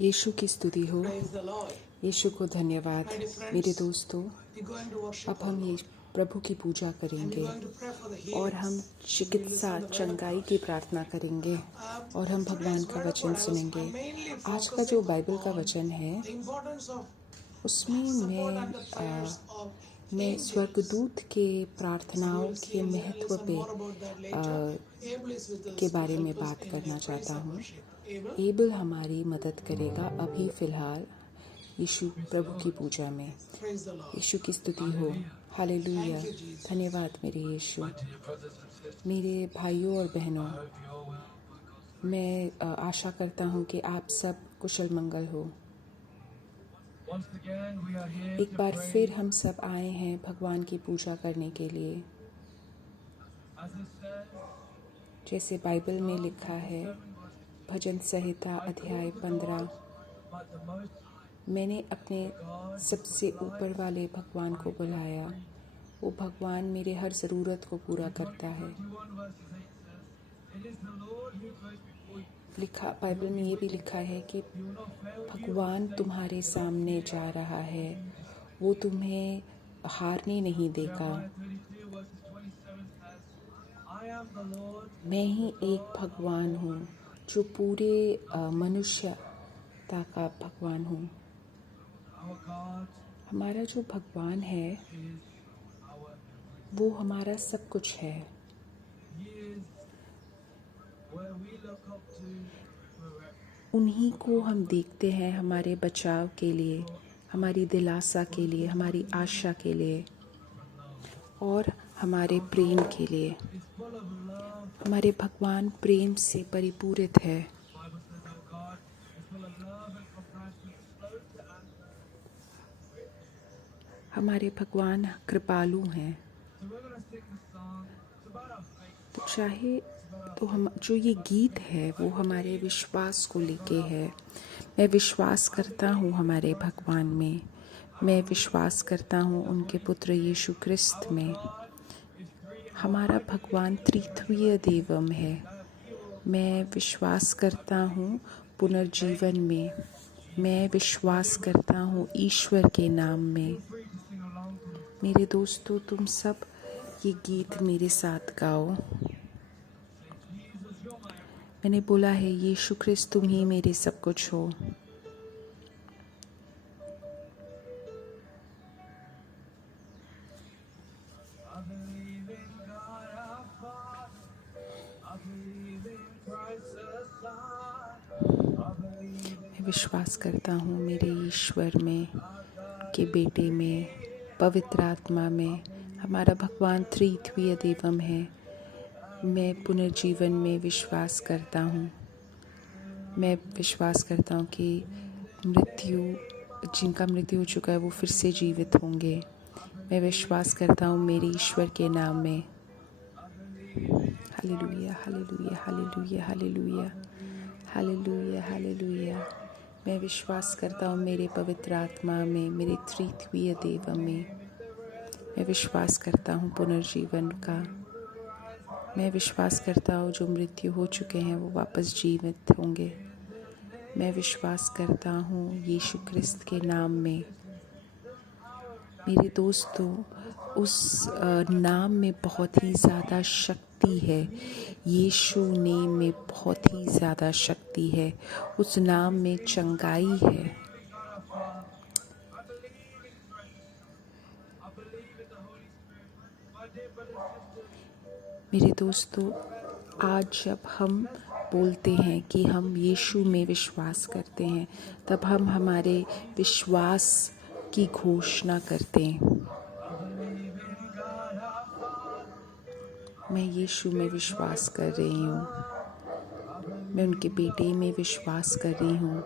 यीशु की स्तुति हो। यीशु को धन्यवाद। मेरे दोस्तों, अब हम ये प्रभु की पूजा करेंगे और हम चिकित्सा चंगाई की प्रार्थना करेंगे और हम भगवान का वचन सुनेंगे। आज का जो बाइबल का वचन है उसमें मैं स्वर्गदूत के प्रार्थनाओं के महत्व के बारे में बात करना चाहता हूँ। एबल हमारी मदद करेगा अभी फ़िलहाल यीशु प्रभु की पूजा में। यीशु की स्तुति हो। हालेलुया। धन्यवाद मेरे यीशु। मेरे भाइयों और बहनों, मैं आशा करता हूँ कि आप सब कुशल मंगल हो। एक बार फिर हम सब आए हैं भगवान की पूजा करने के लिए। जैसे बाइबल में लिखा है, भजन संहिता अध्याय 15, मैंने अपने सबसे ऊपर वाले भगवान को बुलाया। वो भगवान मेरे हर ज़रूरत को पूरा करता है। बाइबल में ये भी लिखा है कि भगवान तुम्हारे सामने जा रहा है, वो तुम्हें हारने नहीं देगा। मैं ही एक भगवान हूँ जो पूरे मनुष्यता का भगवान हूँ। हमारा जो भगवान है वो हमारा सब कुछ है। उन्हीं को हम देखते हैं हमारे बचाव के लिए, हमारी दिलासा के लिए, हमारी आशा के लिए और हमारे प्रेम के लिए। हमारे भगवान प्रेम से परिपूरित है। हमारे भगवान कृपालु हैं। तो चाहे तो हम जो ये गीत है वो हमारे विश्वास को लेके है। मैं विश्वास करता हूँ हमारे भगवान में। मैं विश्वास करता हूँ उनके पुत्र यीशु क्रिस्त में। हमारा भगवान त्रित्वीय देवम है। मैं विश्वास करता हूँ पुनर्जीवन में। मैं विश्वास करता हूँ ईश्वर के नाम में। मेरे दोस्तों, तुम सब ये गीत मेरे साथ गाओ। मैंने बोला है, यीशु क्रिस्त तुम ही मेरे सब कुछ हो। मैं विश्वास करता हूँ मेरे ईश्वर में, के बेटे में, पवित्र आत्मा में। हमारा भगवान त्रित्वीय देवम है। मैं पुनर्जीवन में विश्वास करता हूँ। मैं विश्वास करता हूँ कि जिनका मृत्यु हो चुका है वो फिर से जीवित होंगे। मैं विश्वास करता हूँ मेरे ईश्वर के नाम में। Hallelujah, hallelujah, hallelujah, hallelujah, hallelujah, hallelujah. मैं विश्वास करता हूँ मेरे पवित्र आत्मा में, मेरे त्रित्वीय देव में। मैं विश्वास करता हूँ पुनर्जीवन का। मैं विश्वास करता हूँ जो मृत्यु हो चुके हैं वो वापस जीवित होंगे। मैं विश्वास करता हूँ यीशु क्रिस्त के नाम में। मेरे दोस्तों, उस नाम में बहुत ही ज़्यादा शक्ति है। यीशु नेम में बहुत ही ज़्यादा शक्ति है। उस नाम में चंगाई है। मेरे दोस्तों, आज जब हम बोलते हैं कि हम यीशु में विश्वास करते हैं, तब हम हमारे विश्वास की घोषणा करते हैं। मैं यीशु में विश्वास कर रही हूँ। मैं उनके बेटे में विश्वास कर रही हूँ।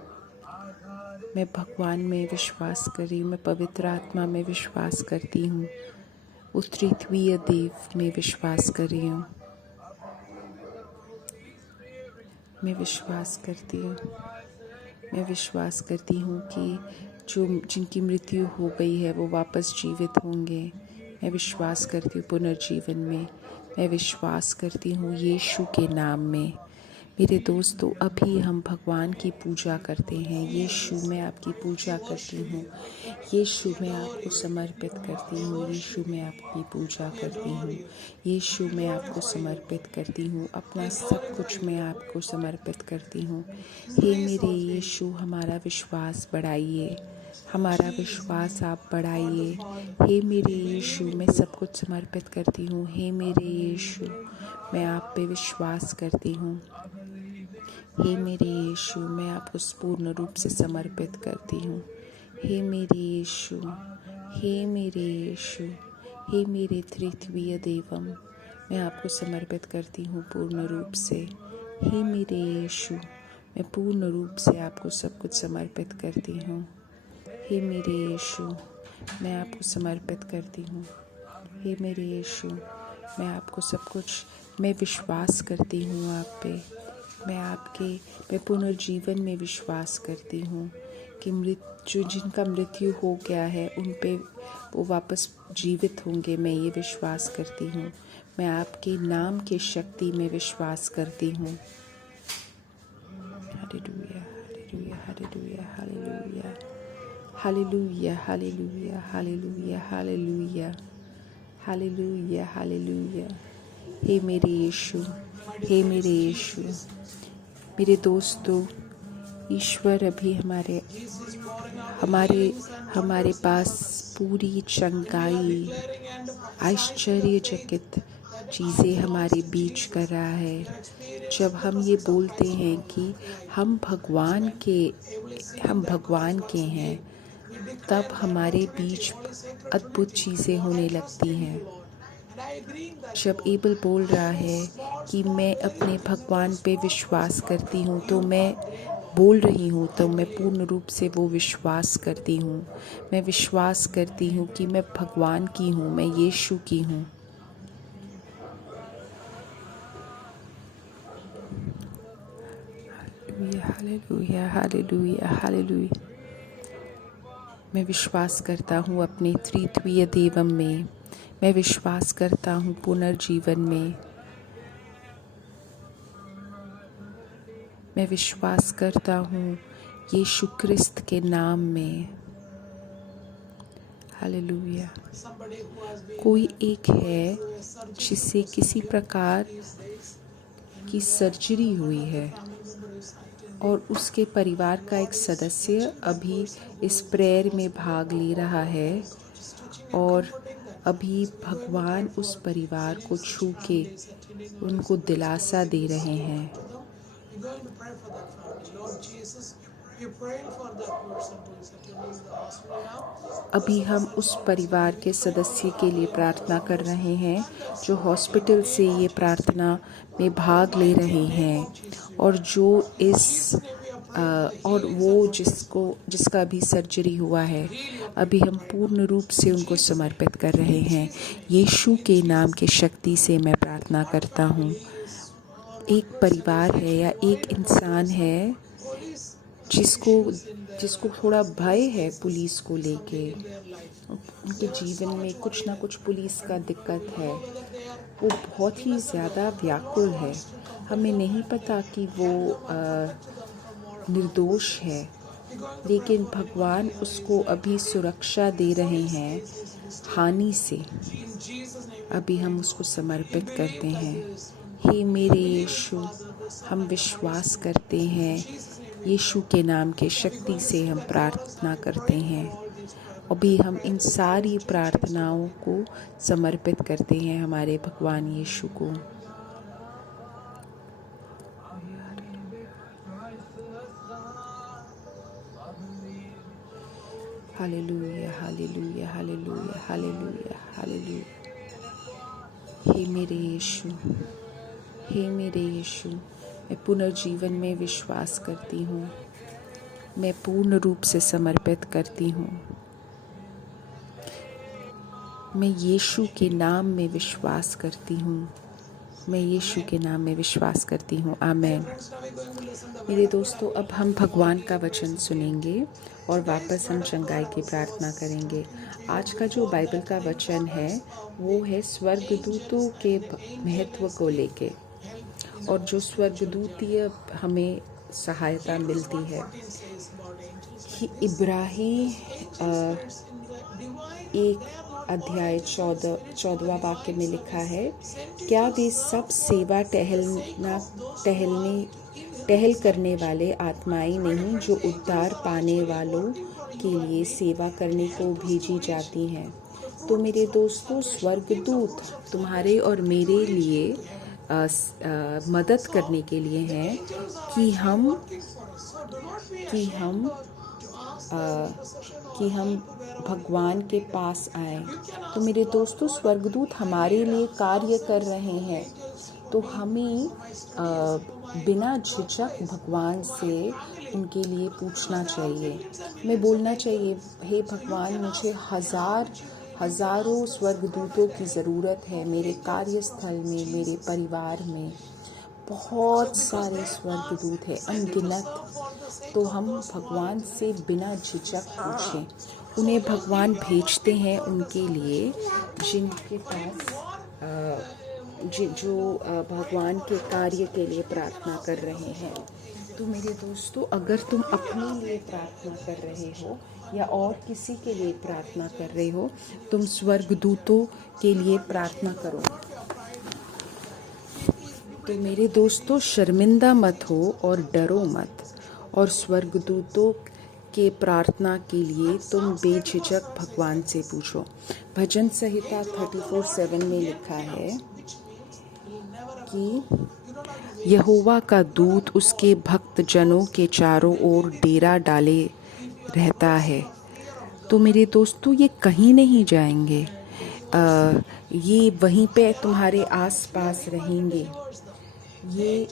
मैं भगवान में विश्वास कर रही हूँ। मैं पवित्र आत्मा में विश्वास करती हूँ। उस त्रित्वीय देव में विश्वास कर रही हूँ। मैं विश्वास करती हूँ। मैं विश्वास करती हूँ कि जिनकी मृत्यु हो गई है वो वापस जीवित होंगे। मैं विश्वास करती हूँ पुनर्जीवन में। मैं विश्वास करती हूँ यीशु के नाम में। मेरे दोस्तों, अभी हम भगवान की पूजा करते हैं। यीशु, मैं आपकी पूजा करती हूँ। यीशु, मैं आपको समर्पित करती हूँ। यीशु, मैं आपकी पूजा करती हूँ। यीशु, मैं आपको समर्पित करती हूँ। अपना सब कुछ मैं आपको समर्पित करती हूँ। हे मेरे यीशु, हमारा विश्वास बढ़ाइए, हमारा विश्वास आप बढ़ाइए। हे मेरे यीशु, मैं सब कुछ समर्पित करती हूँ। हे मेरे यीशु, मैं आप पे विश्वास करती हूँ। हे मेरे यीशु, मैं आपको पूर्ण रूप से समर्पित करती हूँ। हे मेरे यीशु, हे मेरे यीशु, हे मेरे त्रित्वीय देवम, मैं आपको समर्पित करती हूँ पूर्ण रूप से। हे मेरे यीशु, मैं पूर्ण रूप से आपको सब कुछ समर्पित करती हूँ। हे मेरे यीशु, मैं आपको समर्पित करती हूँ। हे मेरे यीशु, मैं आपको सब कुछ, मैं विश्वास करती हूँ आप पे। मैं पुनर्जीवन में विश्वास करती हूँ कि जिनका मृत्यु हो गया है उन पे वो वापस जीवित होंगे। मैं ये विश्वास करती हूँ। मैं आपके नाम की शक्ति में विश्वास करती हूँ। Hallelujah, hallelujah, hallelujah, hallelujah, hallelujah, hallelujah, hallelujah, hallelujah, hallelujah, hallelujah. हे मेरे यीशु, हे मेरे यीशु, मेरे दोस्तों, ईश्वर अभी हमारे हमारे हमारे पास पूरी चंगाई, आश्चर्यचकित चीज़ें हमारे बीच कर रहा है। जब हम ये बोलते हैं कि हम भगवान के हैं, तब हमारे बीच अद्भुत चीज़ें होने लगती हैं। जब एबल बोल रहा है कि मैं अपने भगवान पे विश्वास करती हूँ, तो मैं बोल रही हूँ, तो मैं पूर्ण रूप से वो विश्वास करती हूँ। मैं विश्वास करती हूँ कि मैं भगवान की हूँ, मैं यीशु की हूँ। Hallelujah, hallelujah, hallelujah. मैं विश्वास करता हूँ अपने त्रित्वीय देवम में। मैं विश्वास करता हूँ पुनर्जीवन में। मैं विश्वास करता हूँ यीशु क्रिस्त के नाम में। हालेलुया। कोई एक है जिसे किसी प्रकार की सर्जरी हुई है और उसके परिवार का एक सदस्य अभी इस प्रेयर में भाग ले रहा है और अभी भगवान उस परिवार को छू के उनको दिलासा दे रहे हैं। अभी हम उस परिवार के सदस्य के लिए प्रार्थना कर रहे हैं जो हॉस्पिटल से ये प्रार्थना में भाग ले रहे हैं और जो वो जिसका अभी सर्जरी हुआ है, अभी हम पूर्ण रूप से उनको समर्पित कर रहे हैं। यीशु के नाम की शक्ति से मैं प्रार्थना करता हूँ। एक परिवार है या एक इंसान है जिसको थोड़ा भय है पुलिस को लेके, उनके जीवन में कुछ ना कुछ पुलिस का दिक्कत है, वो बहुत ही ज़्यादा व्याकुल है। हमें नहीं पता कि वो निर्दोष है, लेकिन भगवान उसको अभी सुरक्षा दे रहे हैं हानि से। अभी हम उसको समर्पित करते हैं। हे मेरे यीशु, हम विश्वास करते हैं, यीशु के नाम के शक्ति से हम प्रार्थना करते हैं। अभी हम इन सारी प्रार्थनाओं को समर्पित करते हैं हमारे भगवान यीशु को। Hallelujah, hallelujah, hallelujah, hallelujah, hallelujah. हे मेरे यीशु, हे मेरे यीशु, मैं पुनर्जीवन में विश्वास करती हूँ। मैं पूर्ण रूप से समर्पित करती हूँ। मैं यीशु के नाम में विश्वास करती हूँ। मैं यीशु के नाम में विश्वास करती हूँ। आमीन। मेरे दोस्तों, अब हम भगवान का वचन सुनेंगे और वापस हम चंगाई की प्रार्थना करेंगे। आज का जो बाइबल का वचन है वो है स्वर्गदूतों के महत्व को लेके, और जो स्वर्गदूतीय हमें सहायता मिलती है। कि इब्राही 1 अध्याय 14वां वाक्य में लिखा है, क्या वे सब सेवा टहल करने वाले आत्माएं नहीं जो उद्धार पाने वालों के लिए सेवा करने को भेजी जाती हैं। तो मेरे दोस्तों, स्वर्गदूत तुम्हारे और मेरे लिए मदद करने के लिए हैं कि हम भगवान के पास आएं। तो मेरे दोस्तों, स्वर्गदूत हमारे लिए कार्य कर रहे हैं, तो हमें बिना झिझक भगवान से उनके लिए पूछना चाहिए। मैं बोलना चाहिए, हे भगवान, मुझे हज़ारों स्वर्गदूतों की ज़रूरत है मेरे कार्यस्थल में, मेरे परिवार में। बहुत सारे स्वर्गदूत हैं, अनगिनत। तो हम भगवान से बिना झिझक पूछें। उन्हें भगवान भेजते हैं उनके लिए जिनके पास जो भगवान के कार्य के लिए प्रार्थना कर रहे हैं। तो मेरे दोस्तों, अगर तुम अपने लिए प्रार्थना कर रहे हो या और किसी के लिए प्रार्थना कर रहे हो, तुम स्वर्गदूतों के लिए प्रार्थना करो। तो मेरे दोस्तों, शर्मिंदा मत हो और डरो मत, और स्वर्गदूतों के प्रार्थना के लिए तुम बेझिझक भगवान से पूछो। भजन संहिता 34:7 में लिखा है कि यहोवा का दूत उसके भक्त जनों के चारों ओर डेरा डाले रहता है। तो मेरे दोस्तों, ये कहीं नहीं जाएंगे, ये वहीं पे तुम्हारे आसपास रहेंगे। ये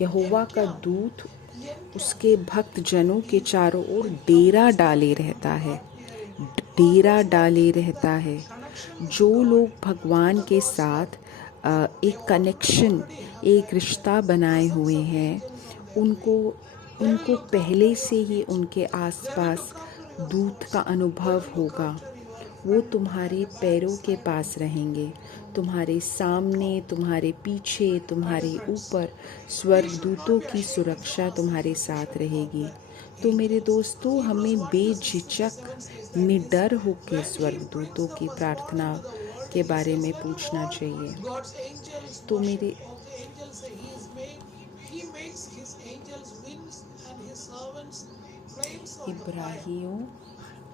यहोवा का दूत उसके भक्त जनों के चारों ओर डेरा डाले रहता है। डेरा डाले रहता है। जो लोग भगवान के साथ एक कनेक्शन, एक रिश्ता बनाए हुए हैं, उनको पहले से ही उनके आसपास दूत का अनुभव होगा। वो तुम्हारे पैरों के पास रहेंगे, तुम्हारे सामने, तुम्हारे पीछे, तुम्हारे ऊपर। स्वर्गदूतों की सुरक्षा तुम्हारे साथ रहेगी। तो मेरे दोस्तों, हमें बेझिझक, निडर होकर स्वर्गदूतों की प्रार्थना के बारे में पूछना चाहिए। तो मेरे इब्राहियों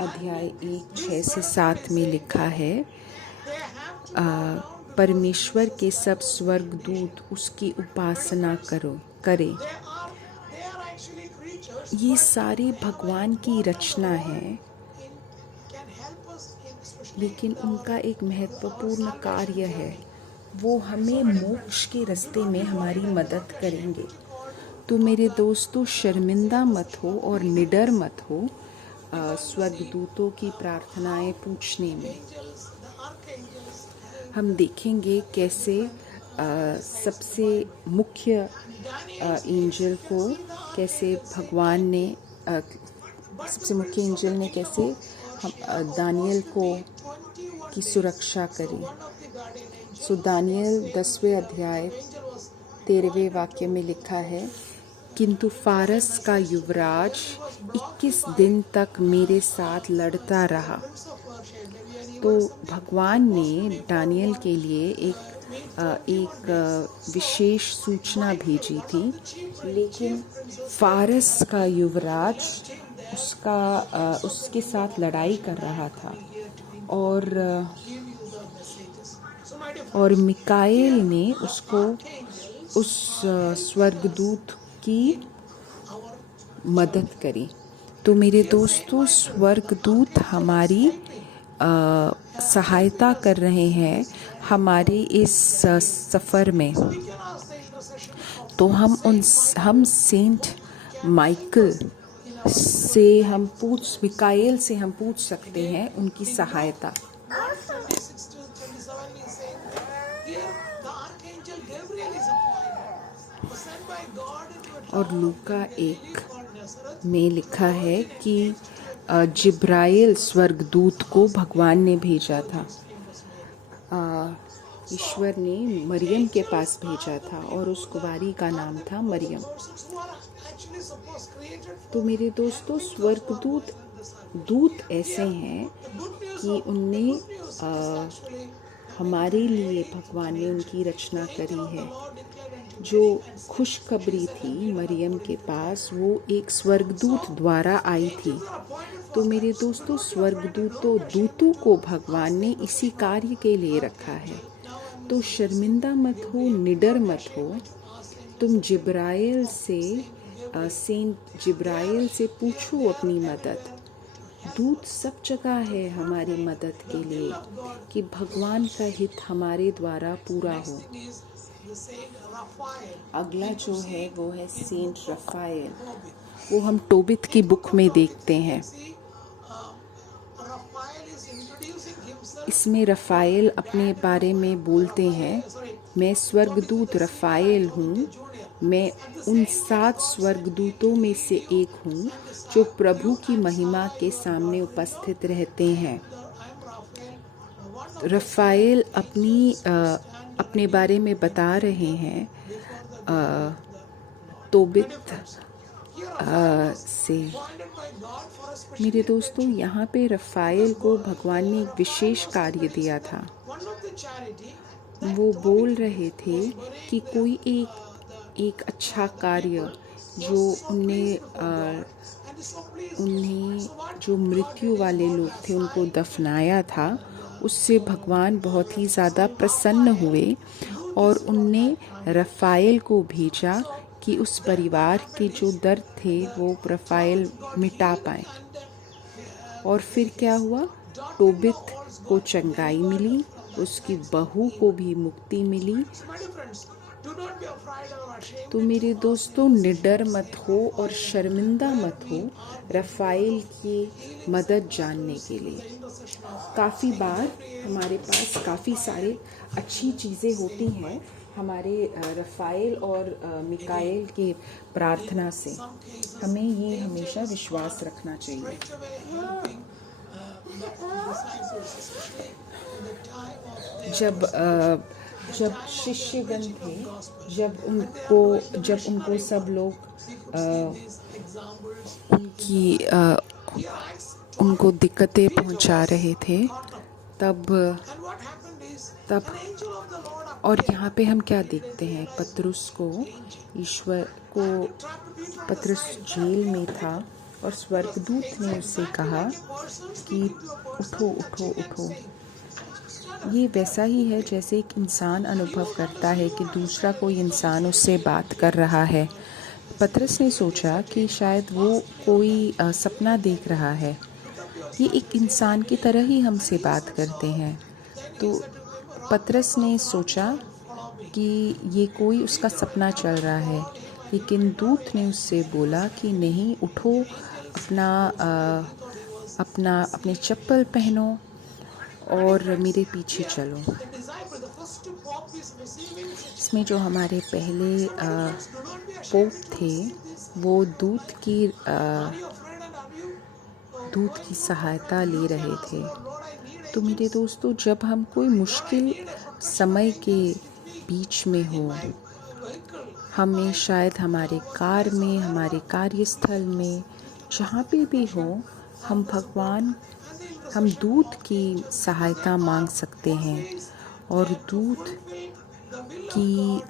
अध्याय 1:6-7 में लिखा है, परमेश्वर के सब स्वर्गदूत उसकी उपासना करे। ये सारे भगवान की रचना है, लेकिन उनका एक महत्वपूर्ण कार्य है। वो हमें मोक्ष के रास्ते में हमारी मदद करेंगे। तो मेरे दोस्तों, शर्मिंदा मत हो और निडर मत हो स्वर्गदूतों की प्रार्थनाएं पूछने में। हम देखेंगे कैसे सबसे मुख्य एंजल को कैसे भगवान ने सबसे मुख्य एंजल ने कैसे दानियल की सुरक्षा करी। सो दानियल 10वें अध्याय 13वें वाक्य में लिखा है, किंतु फारस का युवराज 21 दिन तक मेरे साथ लड़ता रहा। तो भगवान ने दानियल के लिए एक विशेष सूचना भेजी थी, लेकिन फारस का युवराज उसके साथ लड़ाई कर रहा था, और मिकाएल ने उसको उस स्वर्गदूत की मदद करी। तो मेरे दोस्तों, स्वर्गदूत हमारी सहायता कर रहे हैं हमारे इस सफ़र में। तो हम सेंट माइकल से मिकाएल से हम पूछ सकते हैं उनकी सहायता। और लूका 1 में लिखा है कि जिब्राइल स्वर्गदूत को भगवान ने भेजा था। ईश्वर ने मरियम के पास भेजा था और उस कुंवारी का नाम था मरियम। तो मेरे दोस्तों, दूत ऐसे हैं कि उनने हमारे लिए भगवान ने उनकी रचना करी है। जो खुशखबरी थी मरियम के पास, वो एक स्वर्गदूत द्वारा आई थी। तो मेरे दोस्तों, दूतों को भगवान ने इसी कार्य के लिए रखा है। तो शर्मिंदा मत हो, निडर मत हो। तुम सेंट जिब्राइल से पूछो अपनी मदद। दूत सब जगह है हमारी मदद के लिए कि भगवान का हित हमारे द्वारा पूरा हो। अगला जो है वो है सेंट रफाएल। वो हम टोबित की बुक में देखते हैं। इसमें रफाएल अपने बारे में बोलते हैं, मैं स्वर्गदूत रफाएल हूँ। मैं उन 7 स्वर्गदूतों में से एक हूँ जो प्रभु की महिमा के सामने उपस्थित रहते हैं। रफाएल अपने बारे में बता रहे हैं तोबित से। मेरे दोस्तों, यहाँ पे रफाएल को भगवान ने एक विशेष कार्य दिया था। वो बोल रहे थे कि कोई एक अच्छा कार्य जो उन्हें जो मृत्यु वाले लोग थे उनको दफनाया था, उससे भगवान बहुत ही ज़्यादा प्रसन्न हुए और उनने रफाएल को भेजा कि उस परिवार के जो दर्द थे वो रफाएल मिटा पाए। और फिर क्या हुआ? टोबित को चंगाई मिली, उसकी बहू को भी मुक्ति मिली। तो मेरे दोस्तों, निडर मत हो और शर्मिंदा मत हो रफाएल की मदद जानने के लिए। काफ़ी बार हमारे पास काफ़ी सारे अच्छी चीज़ें होती हैं हमारे रफाएल और मिकाएल के प्रार्थना से। हमें ये हमेशा विश्वास रखना चाहिए। जब शिष्यगण थे, जब उनको सब लोग उनको दिक्कतें पहुंचा रहे थे, तब और यहाँ पे हम क्या देखते हैं? पतरस जेल में था और स्वर्गदूत ने उससे कहा कि उठो। ये वैसा ही है जैसे एक इंसान अनुभव करता है कि दूसरा कोई इंसान उससे बात कर रहा है। पतरस ने सोचा कि शायद वो कोई सपना देख रहा है। ये एक इंसान की तरह ही हमसे बात करते हैं। तो पतरस ने सोचा कि ये कोई उसका सपना चल रहा है, लेकिन दूत ने उससे बोला कि नहीं, उठो, अपने चप्पल पहनो और मेरे पीछे चलो। इसमें जो हमारे पहले पोप थे, वो दूत की सहायता ले रहे थे। तो मेरे दोस्तों, जब हम कोई मुश्किल समय के बीच में हो, हमें शायद हमारे कार में, हमारे कार्यस्थल में, जहाँ पे भी हो, हम दूत की सहायता मांग सकते हैं और दूत की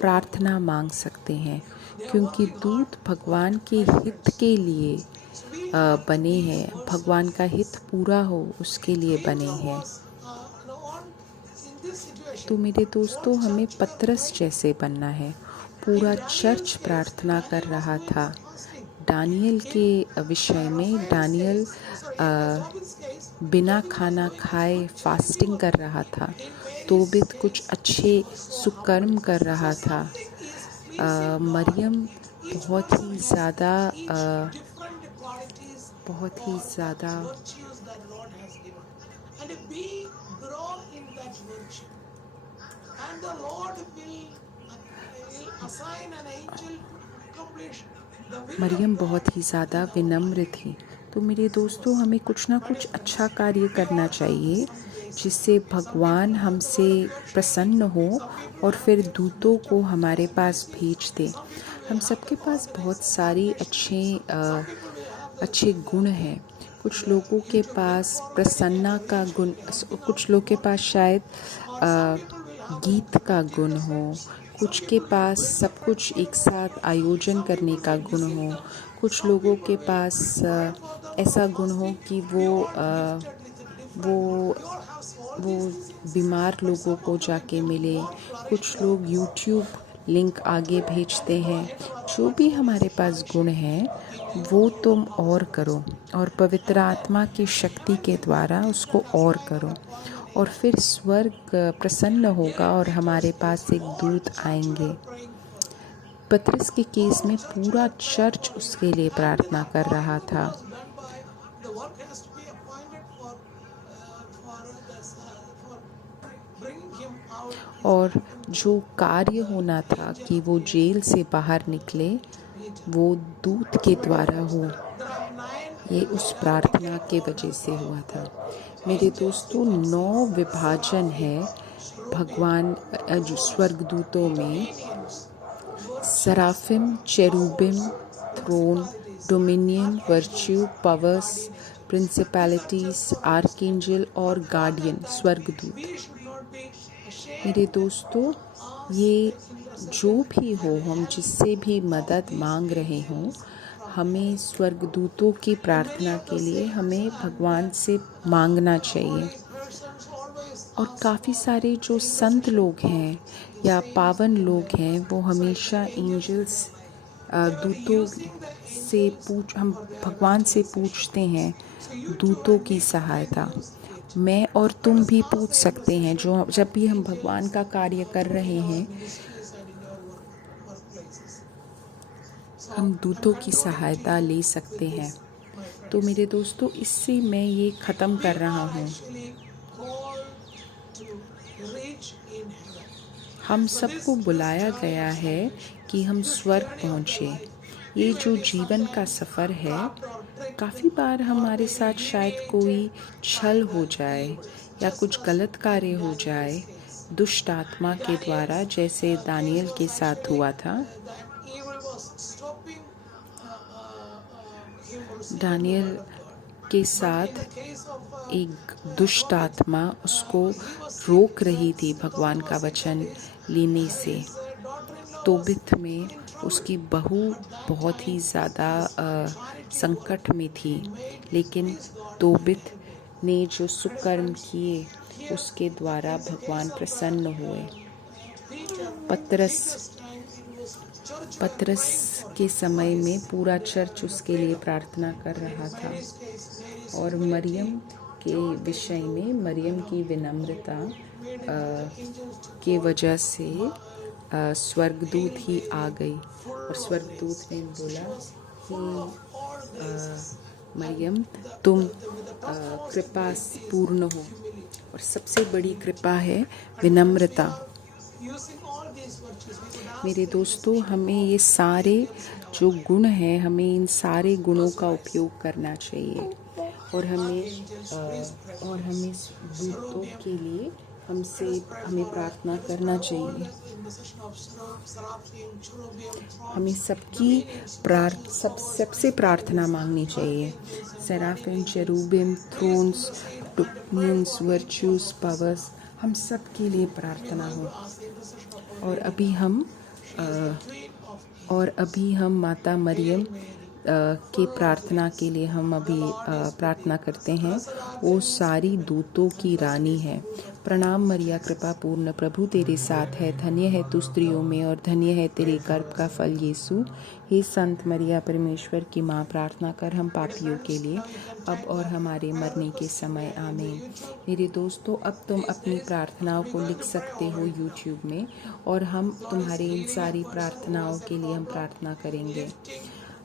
प्रार्थना मांग सकते हैं, क्योंकि दूत भगवान के हित के लिए बने हैं। भगवान का हित पूरा हो उसके लिए बने हैं। तो मेरे दोस्तों, हमें पतरस जैसे बनना है। पूरा चर्च प्रार्थना कर रहा था दानियल के विषय में। दानियल बिना खाना खाए फास्टिंग कर रहा था। तोबित कुछ अच्छे सुकर्म कर रहा था। मरियम बहुत ही ज़्यादा विनम्र थी। तो मेरे दोस्तों, हमें कुछ ना कुछ अच्छा कार्य करना चाहिए जिससे भगवान हमसे प्रसन्न हो और फिर दूतों को हमारे पास भेज दे। हम सबके पास बहुत सारी अच्छे गुण हैं। कुछ लोगों के पास प्रसन्ना का गुण, कुछ लोगों के पास शायद गीत का गुण हो, कुछ के पास सब कुछ एक साथ आयोजन करने का गुण हो, कुछ लोगों के पास ऐसा गुण हो कि वो बीमार लोगों को जाके मिले। कुछ लोग यूट्यूब लिंक आगे भेजते हैं। जो भी हमारे पास गुण हैं वो तुम और करो और पवित्र आत्मा की शक्ति के द्वारा उसको और करो, और फिर स्वर्ग प्रसन्न होगा और हमारे पास एक दूत आएंगे। पतरस के केस में पूरा चर्च उसके लिए प्रार्थना कर रहा था। और जो कार्य होना था कि वो जेल से बाहर निकले, वो दूत के द्वारा हो। ये उस प्रार्थना के वजह से हुआ था। मेरे दोस्तों, 9 विभाजन है भगवान स्वर्गदूतों में। Seraphim, cherubim, throne, dominion, virtue, powers, principalities, archangel और गार्डियन स्वर्गदूत। मेरे दोस्तों, ये जो भी हो, हम जिससे भी मदद मांग रहे हों, हमें स्वर्गदूतों की प्रार्थना के लिए हमें भगवान से मांगना चाहिए। और काफ़ी सारे जो संत लोग हैं या पावन लोग हैं, वो हमेशा एंजल्स दूतों से हम भगवान से पूछते हैं दूतों की सहायता। मैं और तुम भी पूछ सकते हैं। जब भी हम भगवान का कार्य कर रहे हैं, हम दूतों की सहायता ले सकते हैं। तो मेरे दोस्तों, इससे मैं ये ख़त्म कर रहा हूँ। हम सबको बुलाया गया है कि हम स्वर्ग पहुँचे। ये जो जीवन का सफ़र है, काफ़ी बार हमारे साथ शायद कोई छल हो जाए या कुछ गलत कार्य हो जाए दुष्ट आत्मा के द्वारा, जैसे दानियल के साथ हुआ था। दानियल के साथ एक दुष्ट आत्मा उसको रोक रही थी भगवान का वचन लेने से। तोबित में उसकी बहू बहुत ही ज़्यादा संकट में थी, लेकिन तोबित ने जो सुकर्म किए उसके द्वारा भगवान प्रसन्न हुए। पतरस के समय में पूरा चर्च उसके लिए प्रार्थना कर रहा था। और मरियम के विषय में, मरियम की विनम्रता के वजह से स्वर्गदूत ही आ गई और स्वर्गदूत ने बोला कि मरियम, तुम कृपा पूर्ण हो। और सबसे बड़ी कृपा है विनम्रता। मेरे दोस्तों, हमें ये सारे जो गुण हैं, हमें इन सारे गुणों का उपयोग करना चाहिए। और हमें दूतों के लिए हमें प्रार्थना करना चाहिए। हमें सबसे प्रार्थना मांगनी चाहिए। Seraphim, cherubim, thrones, dominions, virtues, powers, हम सब के लिए प्रार्थना हो। और अभी हम माता मरियम के प्रार्थना के लिए हम अभी प्रार्थना करते हैं। वो सारी दूतों की रानी है। प्रणाम मरिया, कृपा पूर्ण, प्रभु तेरे साथ है। धन्य है तू स्त्रियों में और धन्य है तेरे गर्भ का फल यीशु। हे संत मरिया, परमेश्वर की माँ, प्रार्थना कर हम पापियों के लिए, अब और हमारे मरने के समय, आमीन। मेरे दोस्तों, अब तुम अपनी प्रार्थनाओं को लिख सकते हो यूट्यूब में, और हम तुम्हारी इन सारी प्रार्थनाओं के लिए हम प्रार्थना करेंगे।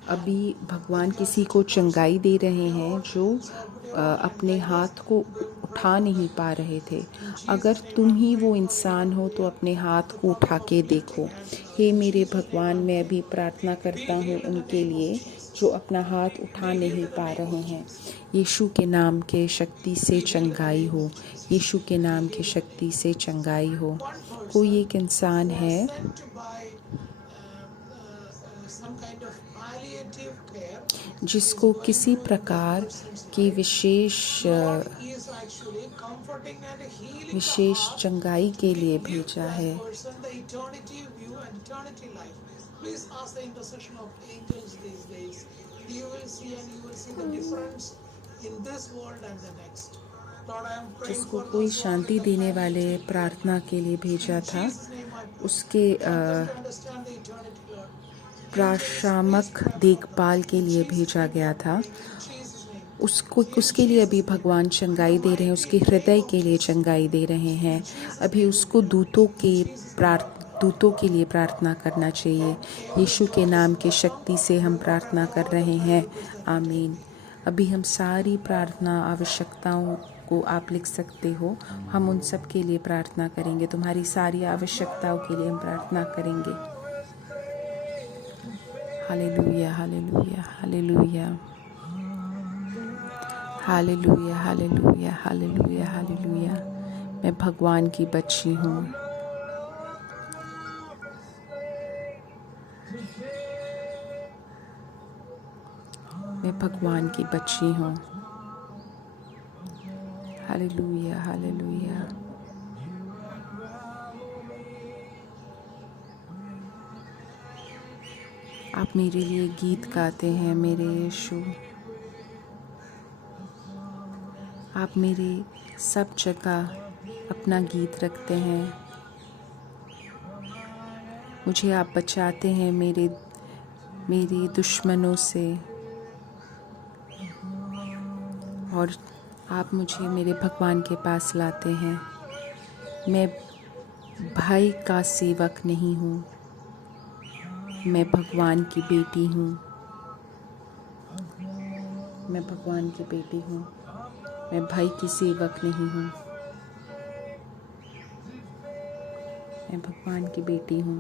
अभी भगवान किसी को चंगाई दे रहे हैं जो अपने हाथ को उठा नहीं पा रहे थे। अगर तुम ही वो इंसान हो तो अपने हाथ को उठा के देखो। हे मेरे भगवान, मैं अभी प्रार्थना करता हूँ उनके लिए जो अपना हाथ उठा नहीं पा रहे हैं। यीशु के नाम के शक्ति से चंगाई हो, यीशु के नाम के शक्ति से चंगाई हो। कोई एक इंसान है जिसको किसी प्रकार की विशेष चंगाई के लिए भेजा है। जिसको कोई शांति देने वाले प्रार्थना के लिए भेजा था, उसके प्राशामक देखभाल के लिए भेजा गया था। उसके लिए अभी भगवान चंगाई दे रहे हैं, उसके हृदय के लिए चंगाई दे रहे हैं। अभी उसको दूतों के लिए प्रार्थना करना चाहिए। यीशु के नाम की शक्ति से हम प्रार्थना कर रहे हैं। आमीन। अभी हम सारी प्रार्थना आवश्यकताओं को आप लिख सकते हो, हम उन सब के लिए प्रार्थना करेंगे। तुम्हारी सारी आवश्यकताओं के लिए हम प्रार्थना करेंगे। Hallelujah, hallelujah, hallelujah, hallelujah, hallelujah, hallelujah, hallelujah. मैं भगवान की बच्ची हूँ। मैं भगवान की बच्ची हूँ। Hallelujah, hallelujah. आप मेरे लिए गीत गाते हैं मेरे यीशु। आप मेरे सब जगह अपना गीत रखते हैं। मुझे आप बचाते हैं मेरे दुश्मनों से, और आप मुझे मेरे भगवान के पास लाते हैं। मैं भाई का सेवक नहीं हूँ, मैं भगवान की बेटी हूँ। मैं भगवान की बेटी हूँ, मैं भाई की सेवक नहीं हूँ। मैं भगवान की बेटी हूँ।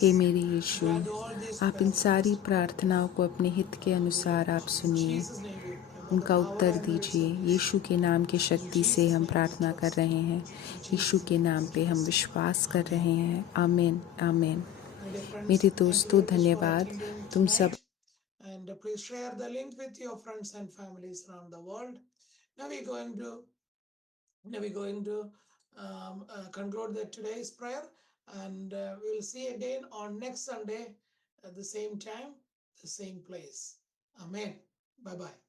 हे मेरे यीशु, आप इन सारी प्रार्थनाओं को अपने हित के अनुसार आप सुनिए, उनका उत्तर दीजिए। यीशु के नाम की शक्ति से हम प्रार्थना कर रहे हैं। यीशु के नाम पे हम विश्वास कर रहे हैं। आमीन, आमीन। मेरे दोस्तों, धन्यवाद। तुम सब And please share the link with your friends and families around the world. Now we're going to conclude today's prayer, and we will see again on next Sunday at the same time, the same place. Amen. Bye bye.